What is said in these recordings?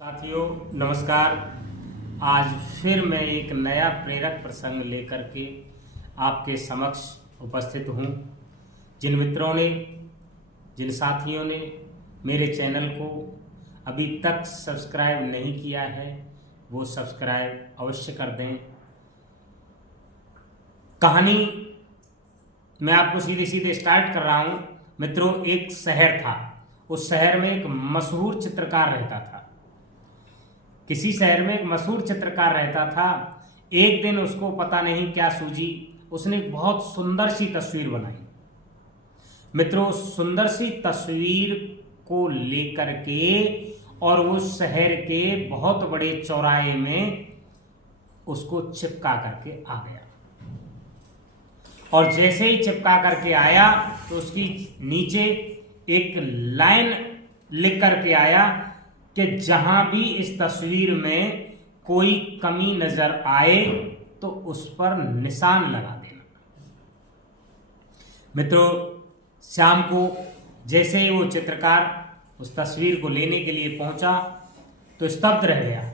साथियों नमस्कार। आज फिर मैं एक नया प्रेरक प्रसंग लेकर के आपके समक्ष उपस्थित हूँ। जिन मित्रों ने, जिन साथियों ने मेरे चैनल को अभी तक सब्सक्राइब नहीं किया है वो सब्सक्राइब अवश्य कर दें। कहानी मैं आपको सीधे सीधे स्टार्ट कर रहा हूँ। मित्रों, एक शहर था। उस शहर में एक मशहूर चित्रकार रहता था। किसी शहर में एक मशहूर चित्रकार रहता था। एक दिन उसको पता नहीं क्या सूझी, उसने एक बहुत सुंदर सी तस्वीर बनाई। मित्रों, उस सुंदर सी तस्वीर को लेकर के और वो शहर के बहुत बड़े चौराहे में उसको चिपका करके आ गया। और जैसे ही चिपका करके आया तो उसकी नीचे एक लाइन लिख करके आया कि जहां भी इस तस्वीर में कोई कमी नजर आए तो उस पर निशान लगा देना। मित्रों, शाम को जैसे ही वो चित्रकार उस तस्वीर को लेने के लिए पहुंचा तो स्तब्ध रह गया,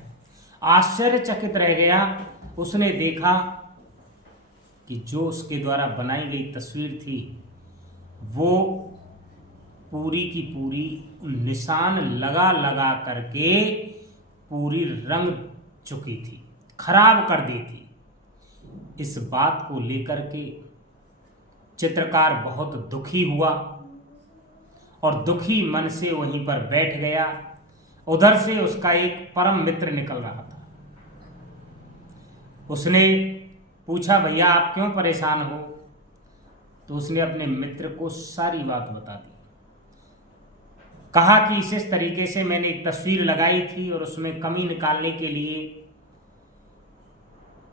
आश्चर्यचकित रह गया। उसने देखा कि जो उसके द्वारा बनाई गई तस्वीर थी वो पूरी की पूरी निशान लगा लगा करके पूरी रंग चुकी थी, खराब कर दी थी। इस बात को लेकर के चित्रकार बहुत दुखी हुआ और दुखी मन से वहीं पर बैठ गया। उधर से उसका एक परम मित्र निकल रहा था। उसने पूछा, भैया आप क्यों परेशान हो? तो उसने अपने मित्र को सारी बात बता दी। कहा कि इस तरीके से मैंने एक तस्वीर लगाई थी और उसमें कमी निकालने के लिए,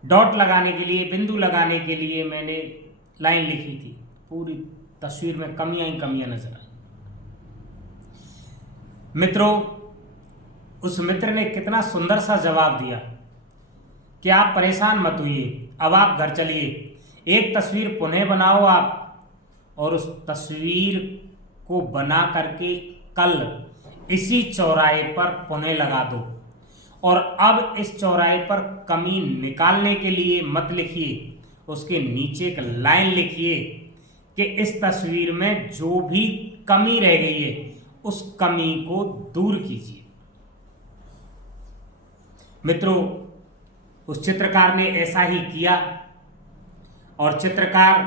डॉट लगाने के लिए, बिंदु लगाने के लिए मैंने लाइन लिखी थी। पूरी तस्वीर में कमियां ही कमियां नजर आई। मित्रों, उस मित्र ने कितना सुंदर सा जवाब दिया कि आप परेशान मत होइए, अब आप घर चलिए, एक तस्वीर पुनः बनाओ आप और उस तस्वीर को बना करके कल इसी चौराहे पर पुनः लगा दो। और अब इस चौराहे पर कमी निकालने के लिए मत लिखिए, उसके नीचे एक लाइन लिखिए कि इस तस्वीर में जो भी कमी रह गई है उस कमी को दूर कीजिए। मित्रों, उस चित्रकार ने ऐसा ही किया और चित्रकार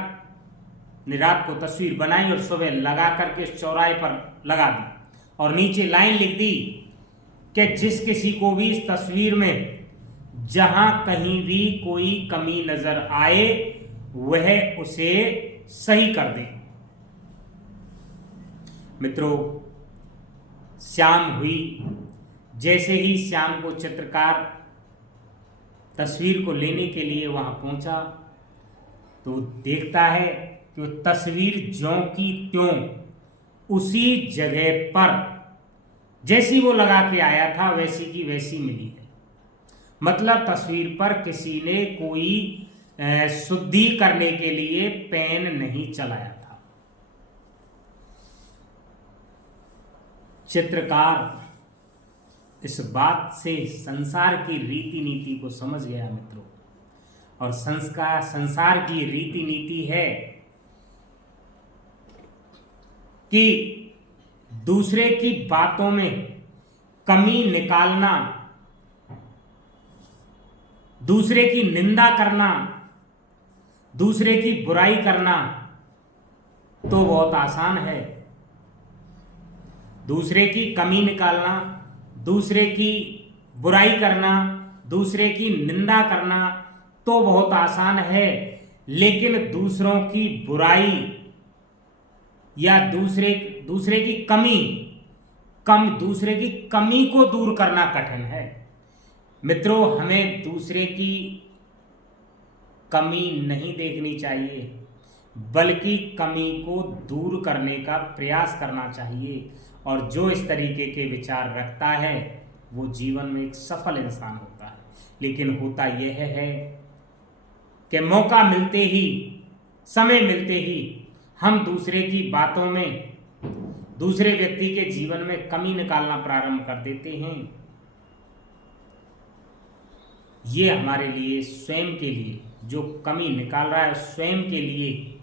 ने रात को तस्वीर बनाई और सुबह लगा करके इस चौराहे पर लगा दी और नीचे लाइन लिख दी कि जिस किसी को भी इस तस्वीर में जहां कहीं भी कोई कमी नजर आए वह उसे सही कर दे। मित्रों, शाम हुई। जैसे ही शाम को चित्रकार तस्वीर को लेने के लिए वहां पहुंचा तो देखता है कि वो तस्वीर ज्यों की त्यों उसी जगह पर जैसी वो लगा के आया था वैसी की वैसी मिली है। मतलब तस्वीर पर किसी ने कोई शुद्धि करने के लिए पेन नहीं चलाया था। चित्रकार इस बात से संसार की रीति नीति को समझ गया। मित्रों, और संसार की रीति नीति है कि दूसरे की बातों में कमी निकालना, दूसरे की निंदा करना, दूसरे की बुराई करना तो बहुत आसान है। दूसरे की कमी निकालना, दूसरे की बुराई करना, दूसरे की निंदा करना तो बहुत आसान है, लेकिन दूसरों की बुराई या दूसरे की दूसरे की कमी को दूर करना कठिन है। मित्रों, हमें दूसरे की कमी नहीं देखनी चाहिए बल्कि कमी को दूर करने का प्रयास करना चाहिए। और जो इस तरीके के विचार रखता है वो जीवन में एक सफल इंसान होता है। लेकिन होता यह है कि मौका मिलते ही, समय मिलते ही हम दूसरे की बातों में दूसरे व्यक्ति के जीवन में कमी निकालना प्रारंभ कर देते हैं। ये हमारे लिए, स्वयं के लिए जो कमी निकाल रहा है, स्वयं के लिए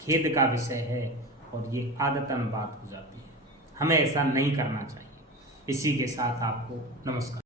खेद का विषय है और ये आदतन बात हो जाती है। हमें ऐसा नहीं करना चाहिए। इसी के साथ आपको नमस्कार।